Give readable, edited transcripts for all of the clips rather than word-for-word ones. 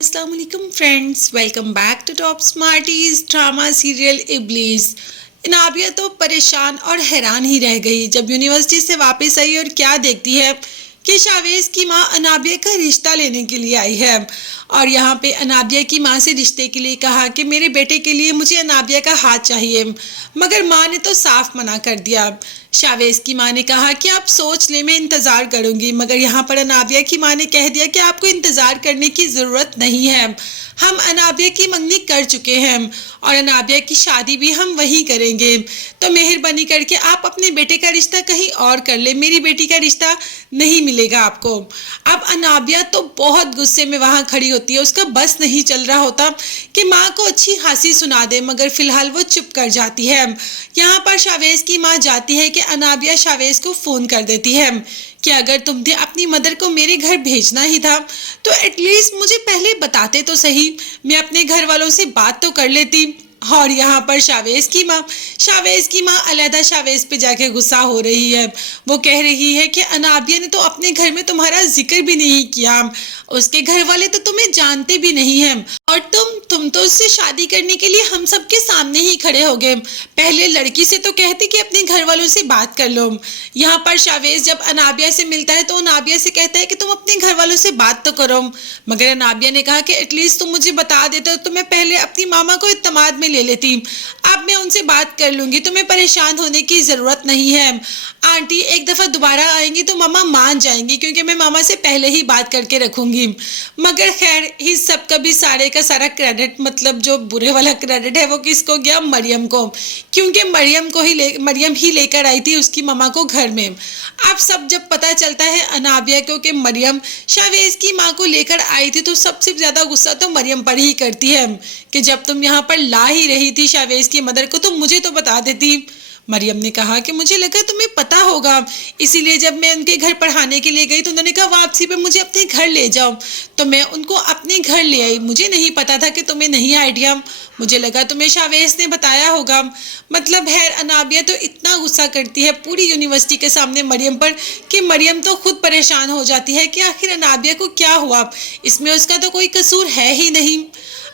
अस्सलाम वालेकुम friends, welcome back to Top Smarties drama serial Iblees. Nabiya तो परेशान और हैरान ही रह गई जब यूनिवर्सिटी से वापस आई और क्या देखती है कि शावेज की माँ अनाबिया का रिश्ता लेने के लिए आई है। और यहाँ पे अनाबिया की माँ से रिश्ते के लिए कहा कि मेरे बेटे के लिए मुझे अनाबिया का हाथ चाहिए, मगर माँ ने तो साफ मना कर दिया। शावेज की माँ ने कहा कि आप सोच ले, मैं इंतज़ार करूंगी, मगर यहाँ पर अनाबिया की माँ ने कह दिया कि आपको इंतज़ार करने की ज़रूरत नहीं है, हम अनाबिया की मंगनी कर चुके हैं और अनाबिया की शादी भी हम वहीं करेंगे, तो मेहरबानी करके आप अपने बेटे का रिश्ता कहीं और कर ले, मेरी बेटी का रिश्ता नहीं मिलेगा आपको। अब अनाबिया तो बहुत गुस्से में वहाँ खड़ी होती है, उसका बस नहीं चल रहा होता कि माँ को अच्छी हंसी सुना दे, मगर फिलहाल वो चुप कर जाती है। यहाँ पर शावेज की माँ जाती है कि अनाबिया शावेज को फ़ोन कर देती है कि अगर तुमने अपनी मदर को मेरे घर भेजना ही था तो एटलीस्ट मुझे पहले बताते तो सही, मैं अपने घर वालों से बात तो कर लेती। और यहाँ पर शावेज की माँ अलैदा शावेज पे जाके गुस्सा हो रही है। वो कह रही है कि अनाबिया ने तो अपने घर में तुम्हारा जिक्र भी नहीं किया, उसके घर वाले तो तुम्हें जानते भी नहीं हैं, और तुम तो उससे शादी करने के लिए हम सबके सामने ही खड़े हो गए, पहले लड़की से तो कहते कि अपने घर वालों से बात कर लो। यहाँ पर शावेज जब अनाबिया से मिलता है तो अनाबिया से कहता है कि तुम अपने घर वालों से बात तो करो, मगर अनाबिया ने कहा कि एटलीस्ट तुम मुझे बता देते तो मैं पहले अपनी मामा को इत्तेमाद में ले लेती, अब मैं उनसे बात कर लूंगी, तुम्हें परेशान होने की ज़रूरत नहीं है। आंटी एक दफ़ा दोबारा आएंगी तो मामा मान जाएंगी, क्योंकि मैं मामा से पहले ही बात करके रखूंगी। मगर खैर इस सब का भी सारे का सारा क्रेडिट, मतलब जो बुरे वाला क्रेडिट है, वो किसको गया? मरियम को, क्योंकि मरियम ही लेकर आई थी उसकी मामा को घर में। अब सब जब पता चलता है अनाबिया को कि मरियम शावेज की माँ को लेकर आई थी, तो सबसे ज़्यादा गुस्सा तो मरियम पर ही करती है कि जब तुम यहाँ पर ला ही रही थी शावेज की मदर को तो मुझे तो बता देती। मरियम ने कहा कि मुझे लगा तुम्हें पता होगा, इसीलिए जब मैं उनके घर पढ़ाने के लिए गई तो उन्होंने कहा वापसी पे मुझे अपने घर ले जाओ, तो मैं उनको अपने घर ले आई, मुझे नहीं पता था कि तुम्हें नहीं आइडिया, मुझे लगा तुम्हें शावेज ने बताया होगा। मतलब है अनाबिया तो इतना गुस्सा करती है पूरी यूनिवर्सिटी के सामने मरियम पर कि मरियम तो खुद परेशान हो जाती है कि आखिर अनाबिया को क्या हुआ, इसमें उसका तो कोई कसूर है ही नहीं।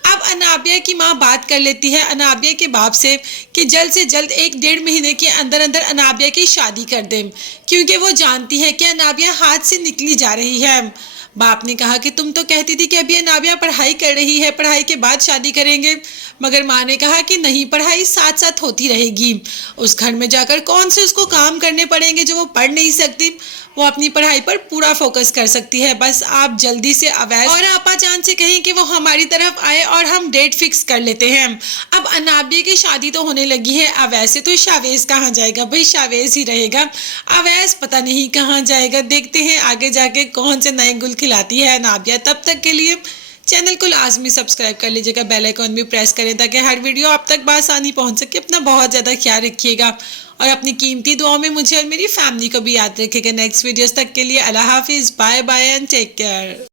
अब अनाबिया की माँ बात कर लेती है अनाबिया के बाप से कि जल्द से जल्द 1-1.5 महीने के अंदर अंदर अनाबिया की शादी कर दें, क्योंकि वो जानती है कि अनाबिया हाथ से निकली जा रही है। बाप ने कहा कि तुम तो कहती थी कि अभी अनाबिया पढ़ाई कर रही है, पढ़ाई के बाद शादी करेंगे, मगर माँ ने कहा कि नहीं, पढ़ाई साथ साथ होती रहेगी, उस घर में जाकर कौन से उसको काम करने पड़ेंगे जो वो पढ़ नहीं सकती, वो अपनी पढ़ाई पर पूरा फोकस कर सकती है। बस आप जल्दी से अवैस और आपा जान से कहें कि वो हमारी तरफ आए और हम डेट फिक्स कर लेते हैं। अब अनाबिया की शादी तो होने लगी है, अवैस से तो शावेज कहाँ जाएगा? भाई शावेज ही रहेगा, अवैस पता नहीं कहाँ जाएगा। देखते हैं आगे जाके कौन से नए गुल खिलाती है अनाबिया। तब तक के लिए चैनल को लाजमी सब्सक्राइब कर लीजिएगा, बेल आइकॉन भी प्रेस करें ताकि हर वीडियो आप तक बआसानी पहुंच सके। अपना बहुत ज़्यादा ख्याल रखिएगा और अपनी कीमती दुआओं में मुझे और मेरी फैमिली को भी याद रखिएगा। नेक्स्ट वीडियोस तक के लिए अल्लाह हाफिज़, bye bye and take care.